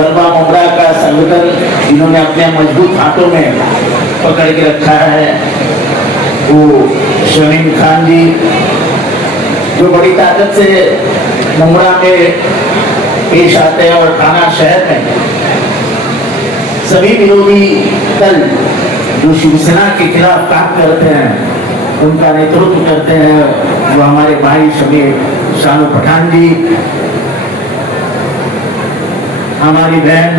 गलबा मुमरा का संगठन इन्होंने अपने मजबूत हाथों में पकड़ के रखा है, वो शमीम खान जी जो बड़ी ताकत से मुमरा में पेश आते हैं और थाना शहर में सभी विरोधी दल जो शिवसेना के खिलाफ काम करते हैं उनका नेतृत्व करते हैं, जो हमारे भाई शमीर शानू पठान जी, हमारी बहन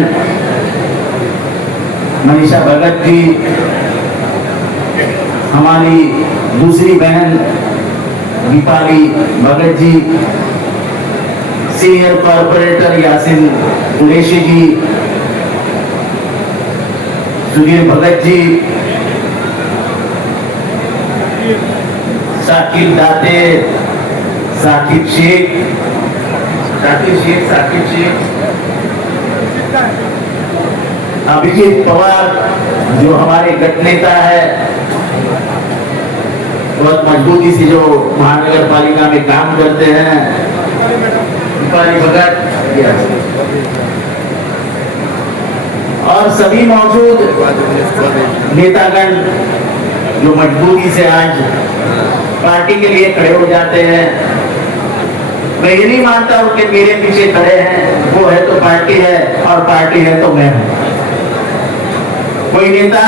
मनीषा भगत जी, हमारी दूसरी बहन दीपाली भगत जी, सीनियर कॉर्पोरेटर यासिन कुरैशी जी, सुधीर भगत जी, साकिब दाते, साकिब शेख, अभिजीत पवार जो हमारे गठ नेता है, बहुत मजबूती से जो महानगर पालिका में काम करते हैं, दीपाली भगत और सभी मौजूद नेतागण जो मजबूती से आज पार्टी के लिए खड़े हो जाते हैं। मैं ये नहीं मानता हूं कि मेरे पीछे खड़े हैं वो है तो पार्टी है और पार्टी है तो मैं हूं। कोई नेता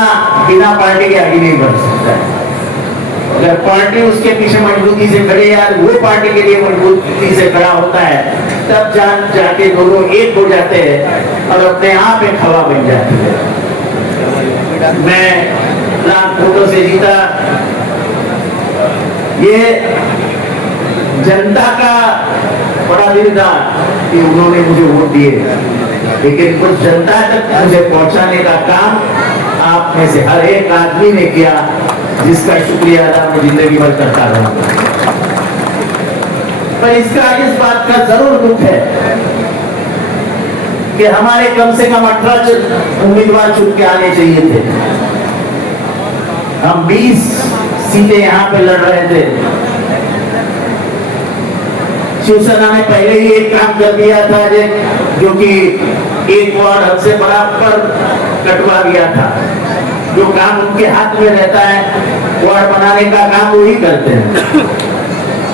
बिना पार्टी के आगे नहीं बढ़ सकता है। अगर पार्टी उसके पीछे मजबूती से खड़े यार वो पार्टी के लिए मजबूती से खड़ा होता है, तब जाके दोनों एक हो जाते हैं और अपने आप एक हवा बन जाती है। मैं लाख वोटों से जीता, ये जनता का बड़ा दिल था कि उन्होंने मुझे वोट दिए, लेकिन कुछ जनता तक मुझे पहुंचाने का काम आप में से हर एक आदमी ने किया, जिसका शुक्रिया अदा मैं जिंदगी भर करता रहूंगा। पर इसका इस बात का जरूर दुख है कि हमारे कम से कम 18 उम्मीदवार चुन के आने चाहिए थे। हम 20 सीटें यहाँ पे लड़ रहे थे। शिवसेना ने पहले ही एक काम कर दिया था जो कि एक वार्ड हद से बराबर कटवा दिया था। जो काम उनके हाथ में रहता है वार्ड बनाने का काम वो ही करते हैं,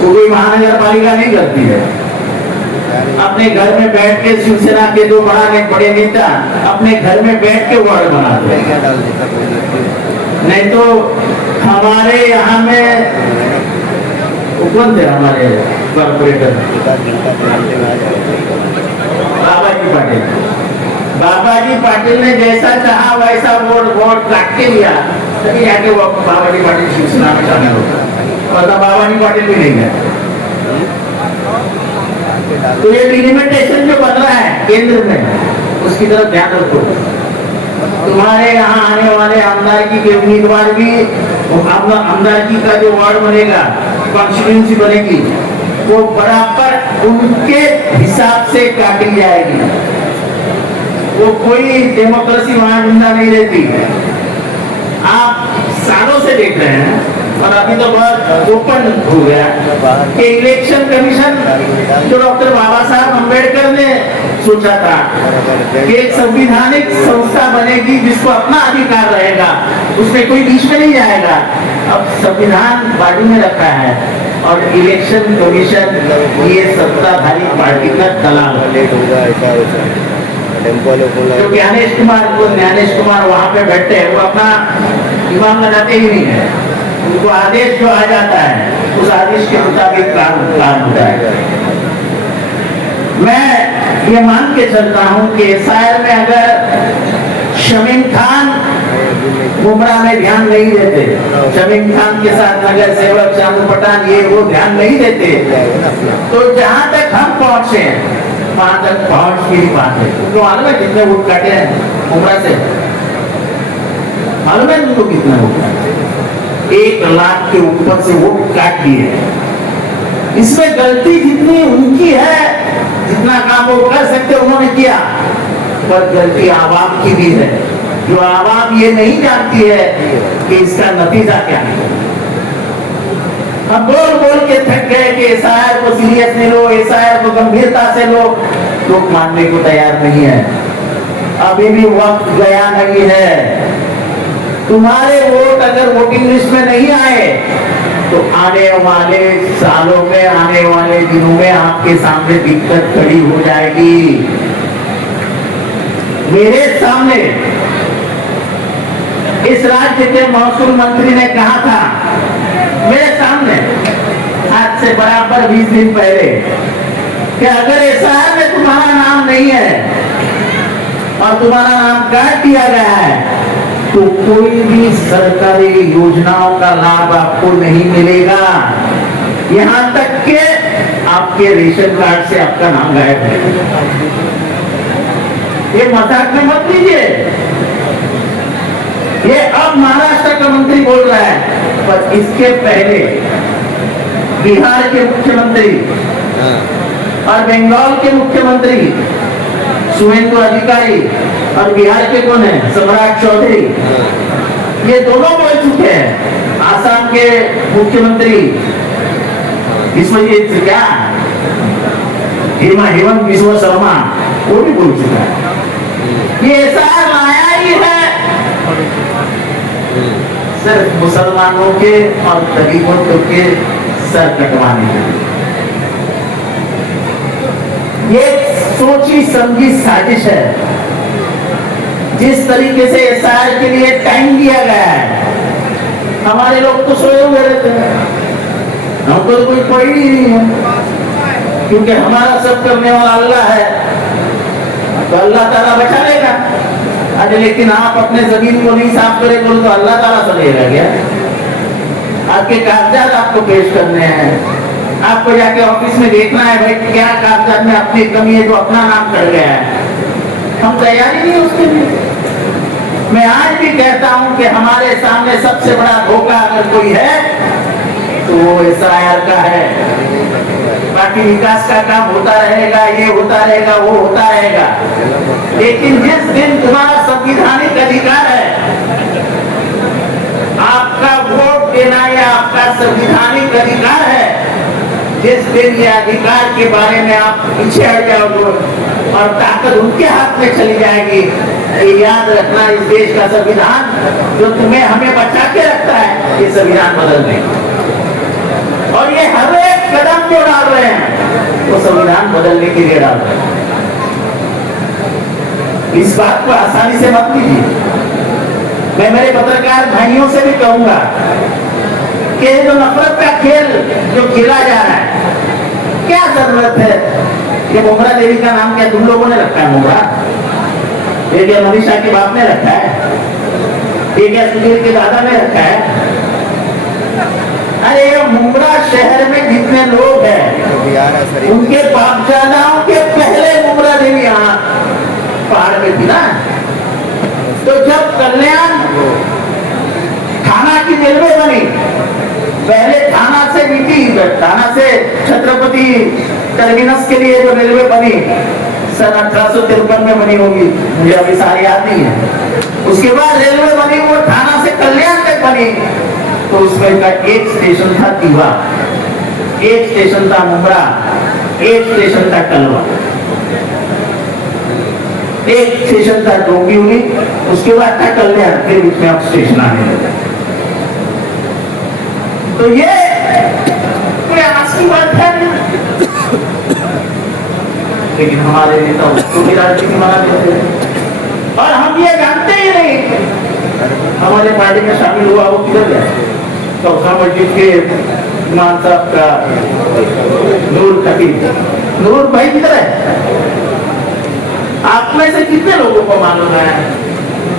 वो भी महानगर पालिका नहीं करती है। अपने घर में बैठ के शिवसेना के जो बड़े नेता अपने घर में बैठ के वार्ड बनाते हैं, नहीं तो हमारे यहाँ में कौन थे हमारे कॉर्पोरेटर बाबाजी पाटिल ने जैसा चाहा वैसा वोट काट के लिया, तभी आके वो बाबाजी पाटिल शिवसेना में शामिल होता, वरना बाबाजी पाटिल भी नहीं है। तो ये डिलिमिटेशन जो बन रहा है केंद्र में, उसकी तरफ ध्यान रखो। तुम्हारे यहाँ आने वाले आमदारकी के उम्मीदवार भी, आमदारकी का जो वार्ड बनेगा, कॉन्स्टिट्यूंसी बनेगी, वो बराबर उनके हिसाब से काटी जाएगी। वो कोई डेमोक्रेसी वहां जिंदा नहीं रहती। आप सालों से देख रहे हैं और अभी तो बहुत ओपन हो गया कि इलेक्शन कमीशन जो डॉक्टर बाबा साहब अम्बेडकर ने सोचा था कि एक संवैधानिक संस्था बनेगी जिसको अपना अधिकार रहेगा, उसमें कोई बीच में नहीं जाएगा। अब संविधान बाजू में रखा है और इलेक्शन कमीशन ये सत्ताधारी पार्टी का दलाल है। जो ज्ञानेश कुमार वहां पे बैठते हैं, वो अपना दिमाग लगाते ही नहीं है। उनको आदेश जो आ जाता है उस आदेश के मुताबिक काम होता है। मैं ये मान के चलता हूं कि एसआईआर में अगर शमीम खान मुमरा में ध्यान नहीं देते, शमीम खान के साथ नगर सेवक शानू पठान ये वो ध्यान नहीं देते, तो जहां तक हम पहुंचे वहां तक पहुंच की बात है। उनको मालूम है कितने वोट काटे हैं मुमरा से, मालूम है उनको कितने वोट, 1 लाख के ऊपर से वोट काट दिए। इसमें गलती जितनी उनकी है, जितना काम वो कर सकते उन्होंने किया, पर गलती आवाम की भी है, जो आवाम ये नहीं जानती है कि इसका नतीजा क्या है। हम बोल बोल के थक गए कि एसआईआर को सीरियस ले लो, एसआईआर को गंभीरता से लो, लोग मानने को तैयार नहीं है। अभी भी वक्त गया नहीं है। तुम्हारे वोट अगर वोटिंग लिस्ट में नहीं आए तो आने वाले सालों में, आने वाले दिनों में आपके सामने दिक्कत खड़ी हो जाएगी। मेरे सामने इस राज्य के महसूल मंत्री ने कहा था, मेरे सामने आज से बराबर 20 दिन पहले, कि अगर एसआईआर में तुम्हारा नाम नहीं है और तुम्हारा नाम काट दिया गया है तो कोई भी सरकारी योजनाओं का लाभ आपको नहीं मिलेगा, यहां तक के आपके रेशन कार्ड से आपका नाम गायब है। ये मजाक में मत लीजिए। ये अब महाराष्ट्र का मंत्री बोल रहा है, पर इसके पहले बिहार के मुख्यमंत्री और बंगाल के मुख्यमंत्री शुभेंदु अधिकारी और बिहार के कौन है, सम्राट चौधरी, ये दोनों बोल चुके हैं। आसाम के मुख्यमंत्री विश्वजीत क्या हेमंत बिश्व शर्मा, वो भी बोल चुका है। ये ऐसा लाया ही है सिर्फ मुसलमानों के और गरीबों के सर कटवाने के लिए। ये सोची समझी साजिश है। जिस तरीके से एसआईआर के लिए टाइम दिया गया है, हमारे लोग तो सोए हुए रहते हैं, हमको तो कोई पड़ी ही नहीं है, क्योंकि हमारा सब करने वाला अल्लाह है, तो अल्लाह ताला बचा लेगा। अरे लेकिन आप अपने जमीन को नहीं साफ करें बोलो तो अल्लाह ताला से नहीं रह गया। आपके कागजात आपको पेश करने हैं, आपको जाके ऑफिस में देखना है भाई क्या कागजात में अपनी कमी है जो अपना नाम कर गया है। हम तैयारी नहीं उसके लिए। मैं आज भी कहता हूं कि हमारे सामने सबसे बड़ा धोखा अगर कोई है तो वो एसआईआर का है। बाकी विकास का काम होता रहेगा, ये होता रहेगा, वो होता रहेगा, लेकिन जिस दिन तुम्हारा संवैधानिक अधिकार है, आपका वोट देना या आपका संवैधानिक अधिकार है, जिस दिन ये अधिकार के बारे में आप पीछे हट जाओगे और ताकत उनके हाथ में चली जाएगी, ये याद रखना इस देश का संविधान जो तुम्हें हमें बचा के रखता है, ये संविधान बदल देगा। और ये हर एक कदम जो डाल रहे हैं वो संविधान बदलने के लिए डाल रहे हैं। इस बात को आसानी से मत लीजिए। मैं मेरे पत्रकार भाइयों से भी कहूंगा कि जो नफरत का खेल जो खेला जा रहा है, क्या जरूरत है? ये मोगरा देवी का नाम क्या तुम लोगों ने रखा है? मोगरा ये क्या मनीषा के बाप ने रखा है? ये क्या सुधीर के दादा ने रखा है? अरे ये मुंगरा शहर में जितने लोग हैं उनके बापदादाओं के पहले मुंगरा देवी यहाँ पहाड़ में थी ना। तो जब कल्याण थाना की रेलवे बनी, पहले थाना से बीती, थाना से छत्रपति टर्मिनस के लिए जो रेलवे बनी सन 1853 में बनी होगी, मुझे अभी सारी याद नहीं है। उसके बाद रेलवे बनी, वो थाना से कल्याण तक बनी, तो उसमें का एक स्टेशन था दीवा, एक स्टेशन था मुंगरा, एक स्टेशन था कलवा, एक स्टेशन था डोंबिवली, उसके बाद था कल्याण, फिर बीच में अब स्टेशन आने लगा। तो ये कोई आस की बात है, लेकिन हमारे नेता उसको भी राजनीति बना देते हैं और हम ये जानते ही नहीं। हमारे पार्टी में शामिल हुआ वो किधर गया? चौथा मस्जिद के इमाम साहब का नूर खतीब, नूर भाई किधर है? आप में से कितने लोगों को मालूम है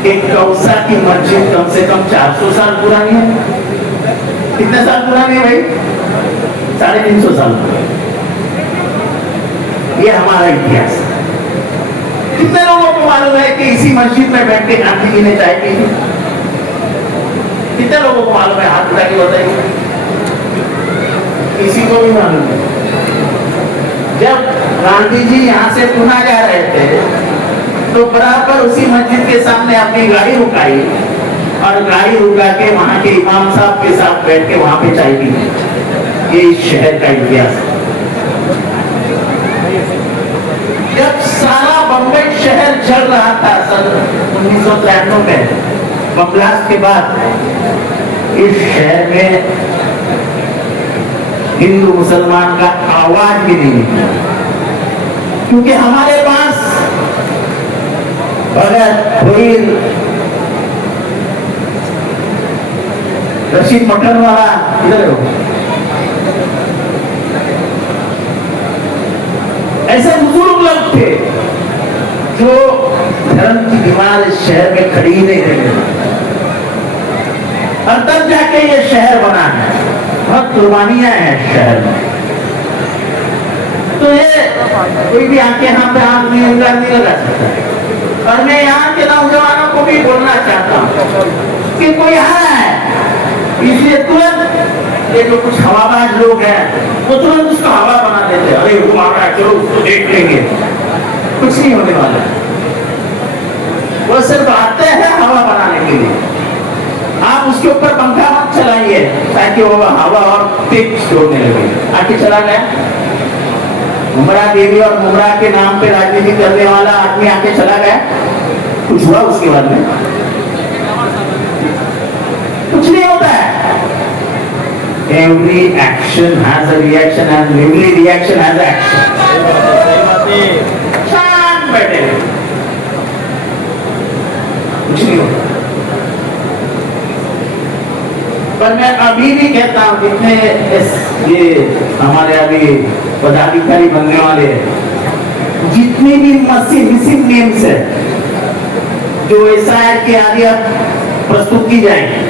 कि कौसा की मस्जिद कम से कम 400 साल पुरानी है? कितने साल पुरानी है भाई? 350 साल। ये हमारा इतिहास है। कितने लोगों को मालूम है कि इसी मस्जिद में बैठ के गांधी जी ने चाय पी थी? कितने लोगों को मालूम है? हाथ उठा के बताइए। किसी को भी मालूम है? जब गांधी जी यहाँ से पुणे जा रहे थे तो बराबर उसी मस्जिद के सामने अपनी गाड़ी रुकाई और गाड़ी रुका के वहां के इमाम साहब के साथ बैठ के वहां पे चाय पी। ये इस शहर का इतिहास है। जब सारा बम्बई शहर चल रहा था सन 1993 में, बम ब्लास्ट के बाद इस शहर में हिंदू मुसलमान का आवाज भी नहीं निकला, क्योंकि हमारे पास भगत फरीद रशीद मटन वाला इधर हो, ऐसे बुजुर्ग लोग थे जो धर्म की दीवार इस शहर में खड़ी ही नहीं रही, और तब जाके ये शहर बना है। बहुत कुर्बानियां हैं इस शहर में। तो ये कोई भी आके यहाँ पे आग नहीं लगा सकता। और मैं यहाँ के नौजवानों को भी बोलना चाहता हूँ कि कोई आ रहा है, इसलिए तुरंत ये जो कुछ हवाबाज लोग हैं वो तुरंत उसको हवा बना देते हैं। अरे वो आ रहा है, चलो उसको देख लेंगे। कुछ नहीं होने वाला, वो सिर्फ आते हैं हवा बनाने के लिए। आप उसके ऊपर पंखा मत चलाइए ताकि वो हवा और तेज छोड़ने लगे। आके चला गया मुमरा देवी और मुमरा के नाम पे राजनीति करने वाला आदमी आके चला गया, कुछ हुआ उसके बाद में? कुछ नहीं होता है। Every action has a reaction and every reaction has action. शांत बैठे, कुछ नहीं होता। पर मैं अभी भी कहता हूं जितने ये हमारे अभी पदाधिकारी बनने वाले हैं, जितने भी मिसिंग नेम्स है जो एसआईआर के आगे प्रस्तुत की जाएंगी,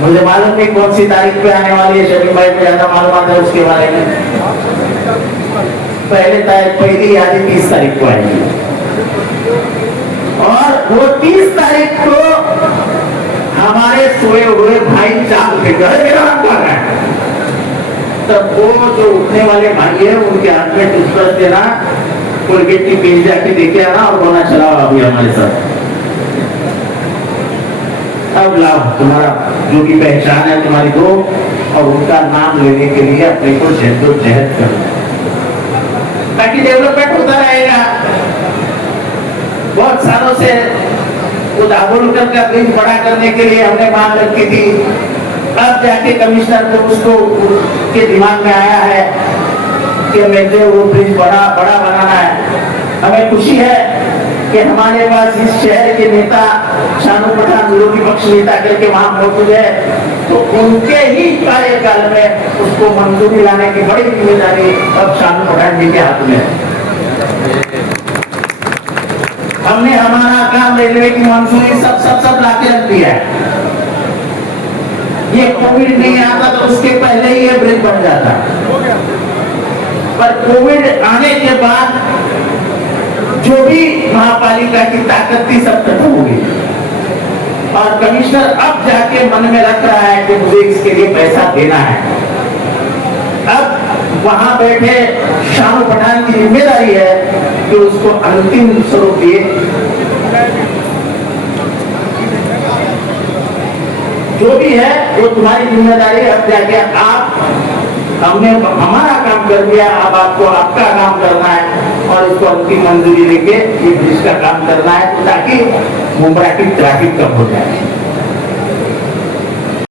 मुझे मालूम नहीं कौन सी तारीख पे आने वाली है, शरीफ भाई को ज्यादा मालूम है उसके बारे में। पहली यादी 30 तारीख को आएगी, और वो 30 तारीख को हमारे सोए हुए भाई जाग के घर कर रहे हैं। तब वो जो उठने वाले भाई है उनके हाथ में टूथब्रश देना, कोलगेट की पेज जाके देके आना और बोलना चला अभी हमारे साथ। अब लाओ तुम्हारा जो भी पहचान है तुम्हारी दो, और उनका नाम लेने के लिए अपने को जहद करो ताकि डेवलपमेंट होता रहेगा। बहुत सालों से वो दाभोलकर का ब्रिज बड़ा करने के लिए हमने मांग रखी थी, अब जाके कमिश्नर को उसको के दिमाग में आया है कि मुझे वो ब्रिज बड़ा बनाना है। हमें खुशी है कि हमारे पास इस शहर के नेता शानू पठान विरोधी पक्ष नेता करके वहां मौजूद है, तो उनके ही कार्यकाल में उसको मंजूरी लाने की बड़ी जिम्मेदारी अब शानू पठान जी के हाथ में है। हमने हमारा काम रेलवे की मंजूरी सब लाके रख दिया है। ये कोविड नहीं आता तो उसके पहले ही ये ब्रिज बन जाता, पर कोविड आने के बाद जो भी महापालिका की ताकत थी सब खत्म हो गई, और कमिश्नर अब जाके मन में रख रहा है कि मुझे इसके लिए पैसा देना है। अब वहां बैठे शानू पठान की जिम्मेदारी है कि उसको अंतिम स्वरूप दिए। जो भी है वो तुम्हारी जिम्मेदारी है। अब जाके हमने हमारा काम कर दिया, अब आपको आपका काम करना है और इसको अंतिम मंजूरी लेके ये ब्रिज का काम करना है ताकि मुंबई की ट्रैफिक कम हो जाए।